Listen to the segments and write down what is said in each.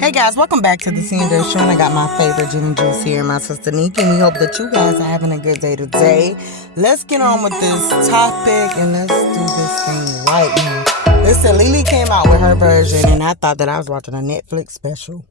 Hey guys, welcome back to the Cinder Show. And I got my favorite gin and juice here, my sister Nikki, and we hope that you guys are having a good day today. Let's get on with this topic and let's do this thing right now. Listen, leelee came out with her version, and I thought that I was watching a Netflix special.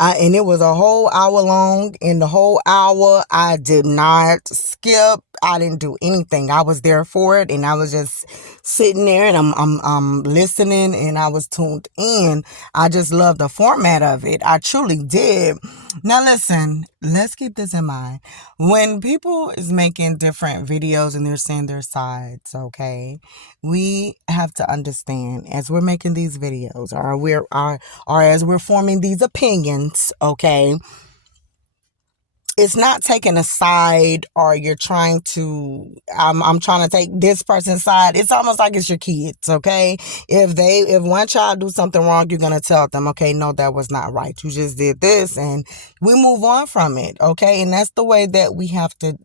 And it was a whole hour long. In the whole hour, I did not skip. I didn't do anything. I was there for it, and I was just sitting there, and I'm listening, and I was tuned in. I just love the format of it. I truly did. Now listen, let's keep this in mind. When people is making different videos and they're saying their sides, okay, we have to understand as we're making these videos, or as we're forming these opinions, okay, it's not taking a side, or you're trying to I'm trying to take this person's side. It's almost like it's your kids, okay? If one child do something wrong, you're gonna tell them, okay, no, that was not right, you just did this, and we move on from it, okay? And that's the way that we have to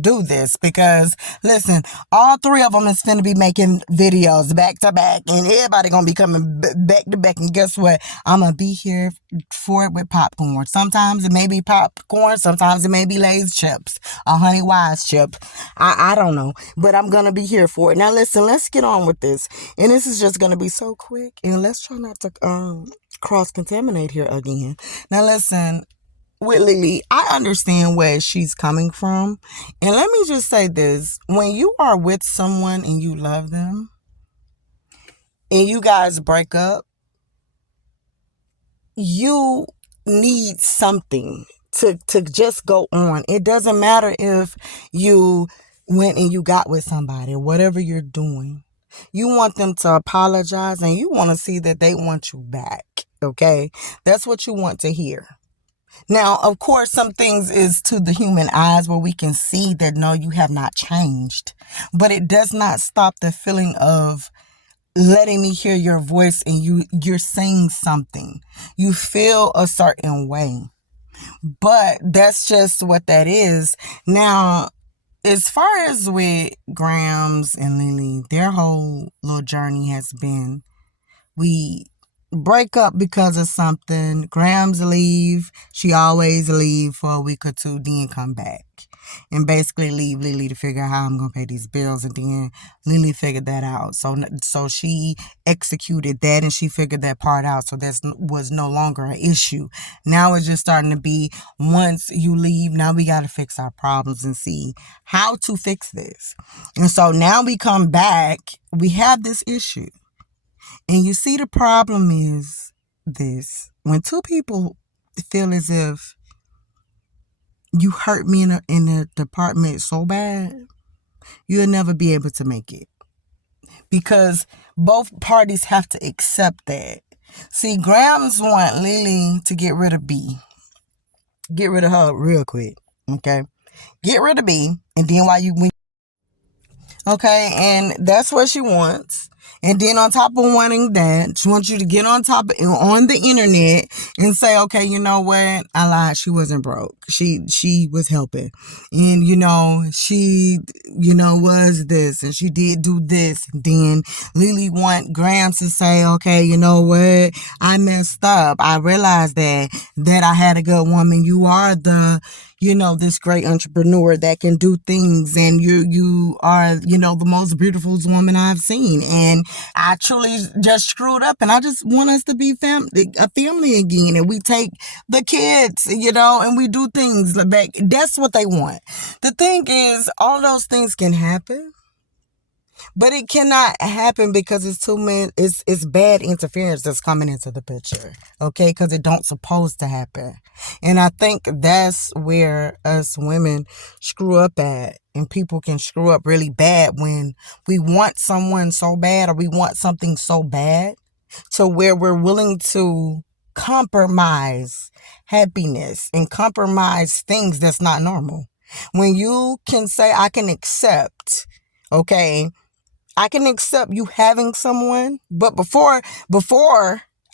do this, because listen, all three of them is finna be making videos back to back, and everybody gonna be coming back to back, and guess what, I'm gonna be here for it with popcorn. Sometimes it may be popcorn, sometimes it may be Lay's chips, a Honey Wise chip, I don't know, but I'm gonna be here for it. Now listen, let's get on with this, and this is just gonna be so quick, and let's try not to cross-contaminate here again. Now listen, with leelee, I understand where she's coming from. And let me just say this. When you are with someone and you love them and you guys break up, you need something to just go on. It doesn't matter if you went and you got with somebody or whatever you're doing. You want them to apologize, and you want to see that they want you back, okay? That's what you want to hear. Now, of course, some things is to the human eyes where we can see that, no, you have not changed. But it does not stop the feeling of letting me hear your voice and you're saying something. You feel a certain way. But that's just what that is. Now, as far as with Gramz and leelee, their whole little journey has been, we break up because of something. Gramz leave. She always leave for a week or two, then come back. And basically leave leelee to figure out how I'm going to pay these bills. And then leelee figured that out. So she executed that, and she figured that part out. So that was no longer an issue. Now it's just starting to be, once you leave, now we got to fix our problems and see how to fix this. And so now we come back. We have this issue. And you see, the problem is this. When two people feel as if you hurt me in a department so bad, you'll never be able to make it. Because both parties have to accept that. See, Gramz want leelee to get rid of B. Get rid of her real quick, okay? Get rid of B, and then okay, and that's what she wants. And then on top of wanting that, she wants you to get on the internet and say, okay, you know what? I lied. She wasn't broke. She was helping. And, she, was this, and she did do this. And then leelee want Gramz to say, okay, you know what? I messed up. I realized that I had a good woman. You are this great entrepreneur that can do things, and you are, the most beautiful woman I've seen, and I truly just screwed up, and I just want us to be a family again, and we take the kids, and we do things back. That's what they want. The thing is, all those things can happen, but it cannot happen because it's too many. It's bad interference that's coming into the picture, okay? Because it don't supposed to happen, and I think that's where us women screw up at, and people can screw up really bad when we want someone so bad, or we want something so bad, to where we're willing to compromise happiness and compromise things that's not normal. When you can say, I can accept, okay, I can accept you having someone, but before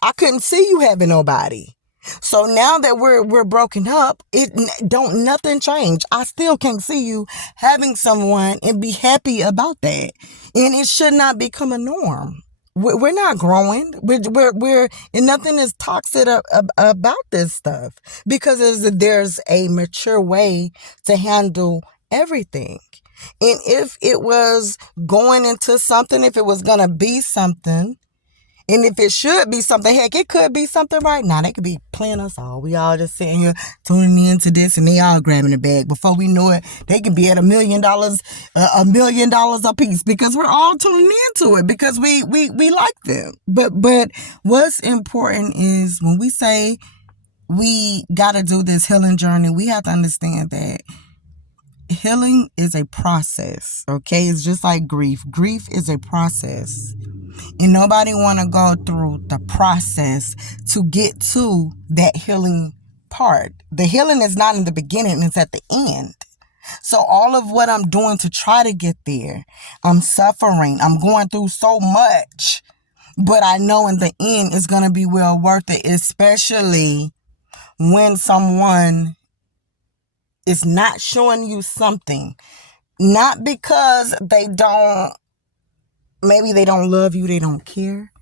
I couldn't see you having nobody. So now that we're broken up, nothing change. I still can't see you having someone and be happy about that. And it should not become a norm. We're not growing. We're and nothing is toxic about this stuff because there's a mature way to handle everything. And if it was going into something, if it was gonna be something, and if it should be something, heck, it could be something right now. They could be playing us all. We all just sitting here tuning into this, and they all grabbing the bag. Before we know it, they could be at $1 million, $1 million a piece because we're all tuning into it because we like them. But what's important is when we say we got to do this healing journey, we have to understand that healing is a process. Okay, it's just like grief. Grief is a process. And nobody want to go through the process to get to that healing part. The healing is not in the beginning, it's at the end. So all of what I'm doing to try to get there, I'm suffering. I'm going through so much. But I know in the end it's going to be well worth it, especially when someone is not showing you something. Not because maybe they don't love you, they don't care.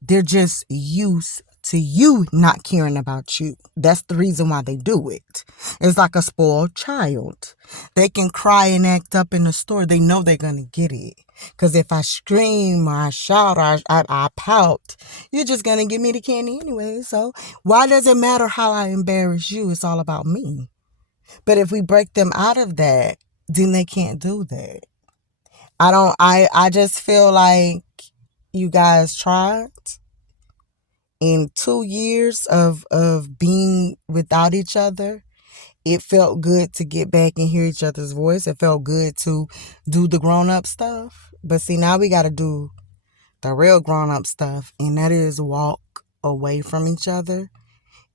They're just used to you not caring about you. That's the reason why they do it. It's like a spoiled child. They can cry and act up in the store. They know they're going to get it. Because if I scream or I shout or I pout, you're just going to give me the candy anyway. So why does it matter how I embarrass you? It's all about me. But if we break them out of that, then they can't do that. I just feel like you guys tried. In 2 years of being without each other, it felt good to get back and hear each other's voice. It felt good to do the grown-up stuff. But see, now we got to do the real grown-up stuff, and that is walk away from each other.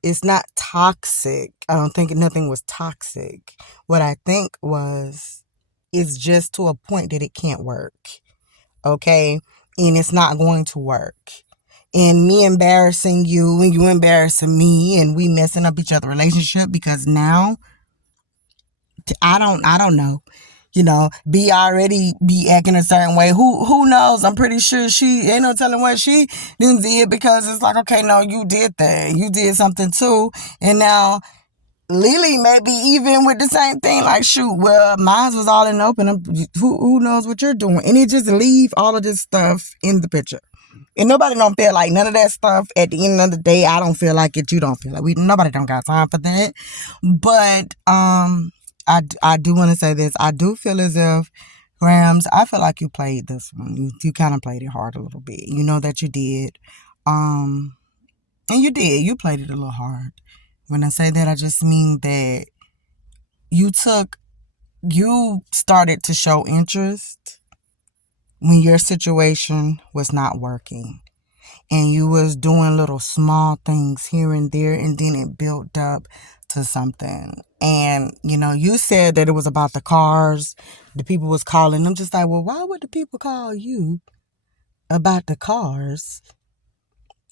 It's not toxic. I don't think nothing was toxic. What I think was, it's just to a point that it can't work. Okay? And it's not going to work. And me embarrassing you and you embarrassing me and we messing up each other's relationship because now I don't know. You know, be acting a certain way. Who knows? I'm pretty sure she ain't no telling what she didn't did because it's like, okay, no, you did that. You did something too. And now leelee may be even with the same thing. Like, shoot, well, mine was all in the open. Who knows what you're doing? And it just leave all of this stuff in the picture. And nobody don't feel like none of that stuff. At the end of the day, I don't feel like it. You don't feel like nobody don't got time for that. But I do want to say this. I do feel as if gramz, I feel like you played this one. You kind of played it hard a little bit. You know that you did. And you did. You played it a little hard. When I say that, I just mean that you started to show interest when your situation was not working. And you was doing little small things here and there, and then it built up to something. And, you know, you said that it was about the cars. The people was calling. I'm just like, well, why would the people call you about the cars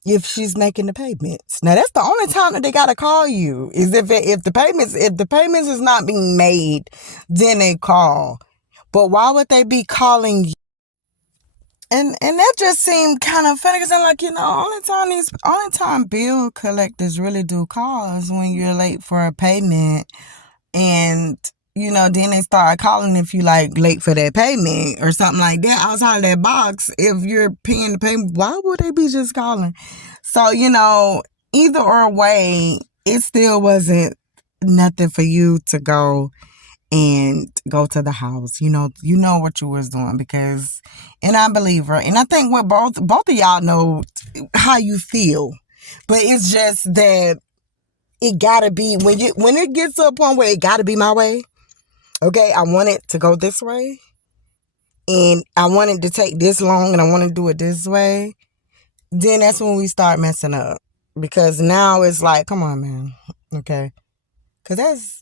if she's making the payments? Now, that's the only time that they got to call you is if the payments is not being made, then they call. But why would they be calling you? And that just seemed kind of funny because I'm like, you know, only time bill collectors really do call is when you're late for a payment, and you know, then they start calling if you like late for that payment or something like that outside of that box. If you're paying the payment, why would they be just calling? So, you know, either or way, it still wasn't nothing for you to go and go to the house. You know what you was doing because, and I believe her, and I think what both of y'all know how you feel, but it's just that it gotta be when it gets to a point where it gotta be my way. Okay, I want it to go this way, and I want it to take this long, and I want to do it this way. Then that's when we start messing up because now it's like, come on, man. Okay, because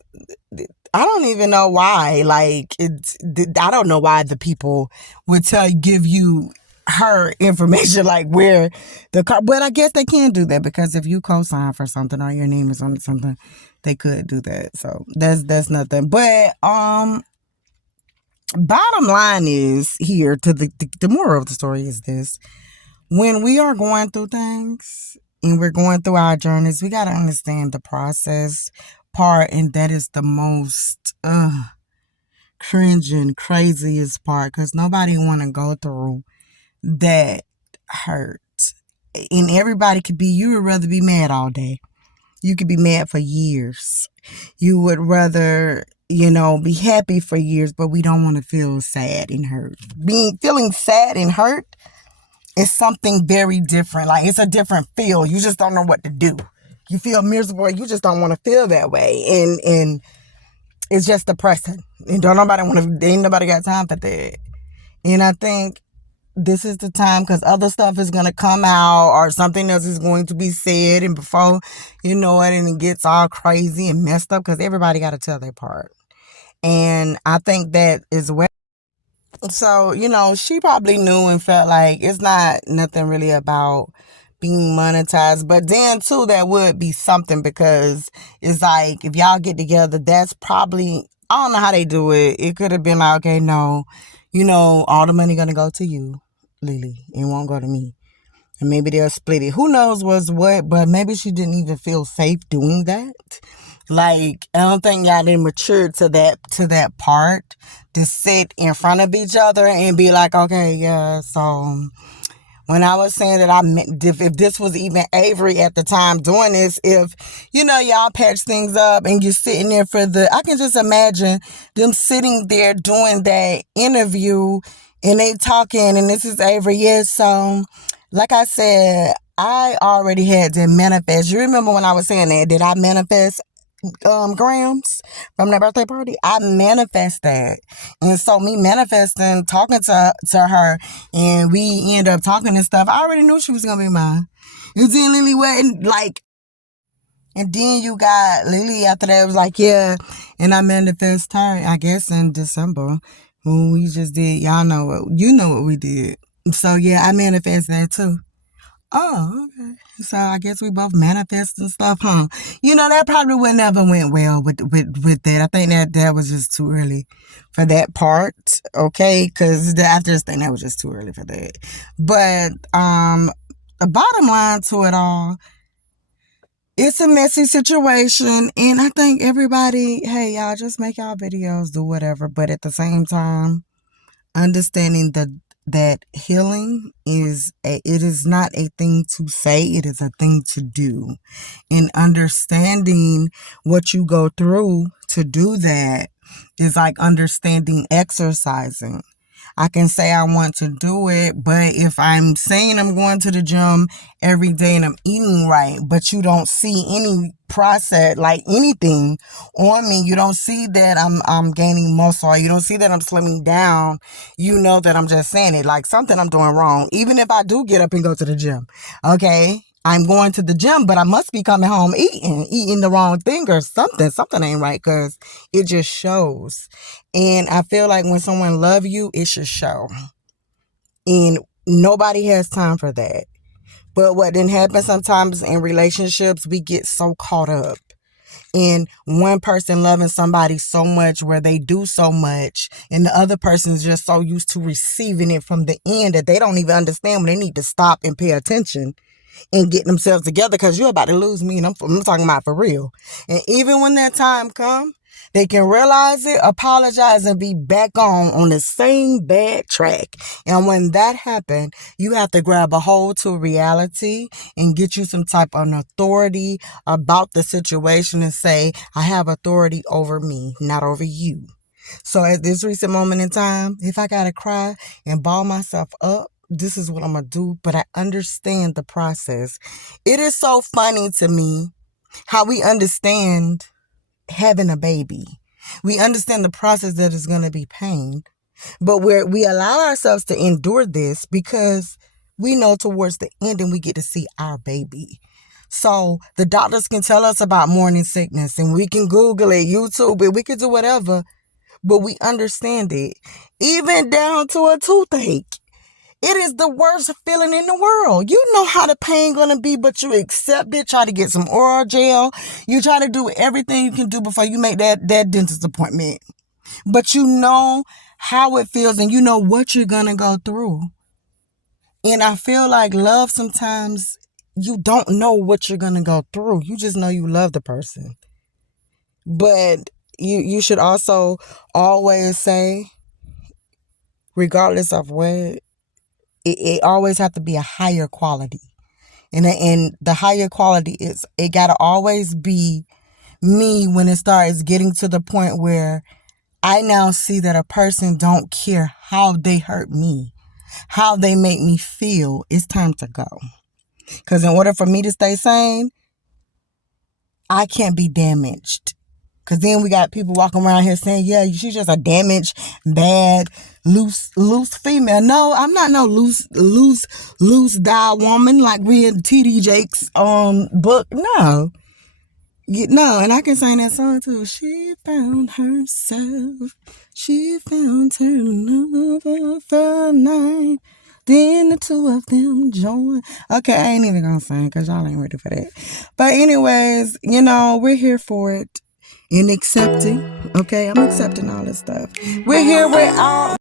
I don't even know why. Like, I don't know why the people would give you her information, like where the car. But I guess they can do that because if you co-sign for something or your name is on something, they could do that. So that's nothing. But bottom line is here to the moral of the story is this: when we are going through things and we're going through our journeys, we got to understand the process part, and that is the most cringing, craziest part, because nobody want to go through that hurt. And everybody could be, you would rather be mad all day. You could be mad for years. You would rather, be happy for years, but we don't want to feel sad and hurt. Feeling sad and hurt is something very different. Like, it's a different feel. You just don't know what to do. You feel miserable. You just don't want to feel that way. And it's just depressing. And ain't nobody got time for that. And I think this is the time, because other stuff is going to come out or something else is going to be said. And before you know it, and it gets all crazy and messed up, because everybody got to tell their part. And I think that is where. So, she probably knew and felt like it's not nothing really about being monetized. But then, too, that would be something, because it's like, if y'all get together, that's probably, I don't know how they do it. It could have been like, okay, no, all the money going to go to you, leelee. It won't go to me. And maybe they'll split it. Who knows what's what, but maybe she didn't even feel safe doing that. Like, I don't think y'all didn't mature to that part to sit in front of each other and be like, okay, yeah, so when I was saying that, I meant if this was even Avery at the time doing this, if, y'all patch things up and you're sitting there I can just imagine them sitting there doing that interview and they talking, and this is Avery. Yes, so like I said, I already had to manifest. You remember when I was saying that? Did I manifest gramz from that birthday party? I manifest that. And so me manifesting, talking to her, and we end up talking and stuff, I already knew she was gonna be mine. And then LiQWYD, like, and then you got leelee after that. It was like, yeah, and I manifest her, I guess, in December when we just did, y'all know what we did. So yeah, I manifest that too. Oh, okay. So I guess we both manifest and stuff, huh? That probably would never went well with that. I think that was just too early for that part, okay? Because I just think that was just too early for that. But the bottom line to it all, it's a messy situation, and I think everybody, hey, y'all, just make y'all videos, do whatever. But at the same time, understanding that healing it is not a thing to say, it is a thing to do. And understanding what you go through to do that is like understanding exercising. I can say I want to do it, but if I'm saying I'm going to the gym every day and I'm eating right, but you don't see any process, like anything on me, you don't see that I'm gaining muscle, or you don't see that I'm slimming down, you know that I'm just saying it, like something I'm doing wrong. Even if I do get up and go to the gym, okay, I'm going to the gym, but I must be coming home eating the wrong thing or something. Something ain't right, because it just shows. And I feel like when someone love you, it should show. And nobody has time for that. But what then happens sometimes in relationships, we get so caught up in one person loving somebody so much, where they do so much, and the other person is just so used to receiving it from the end that they don't even understand when they need to stop and pay attention and get themselves together, because you're about to lose me, and I'm talking about for real. And even when that time comes, they can realize it, apologize, and be back on the same bad track. And when that happens, you have to grab a hold to reality and get you some type of authority about the situation and say, I have authority over me, not over you. So at this recent moment in time, if I gotta cry and ball myself up, this is what I'm gonna do. But I understand the process. It is so funny to me how we understand having a baby. We understand the process that is gonna be pain, but we allow ourselves to endure this because we know towards the end and we get to see our baby. So the doctors can tell us about morning sickness, and we can Google it, YouTube it, we can do whatever, but we understand it. Even down to a toothache. It is the worst feeling in the world. You know how the pain gonna be, but you accept it. Try to get some oral gel. You try to do everything you can do before you make that dentist appointment. But you know how it feels, and you know what you're gonna go through. And I feel like love sometimes you don't know what you're going to go through. You just know you love the person. But you should also always say, regardless of what, it always have to be a higher quality. And the higher quality is, it got to always be me when it starts getting to the point where I now see that a person don't care how they hurt me, how they make me feel. It's time to go. Because in order for me to stay sane, I can't be damaged. Because then we got people walking around here saying, yeah, she's just a damaged, bad, loose female. No, I'm not no loose die woman like we in T.D. Jake's book. No. No, and I can sing that song too. She found herself. She found her love for night. Then the two of them joined. Okay, I ain't even gonna sing because y'all ain't ready for that. But anyways, we're here for it. And accepting. Okay, I'm accepting all this stuff. We're here. We're out.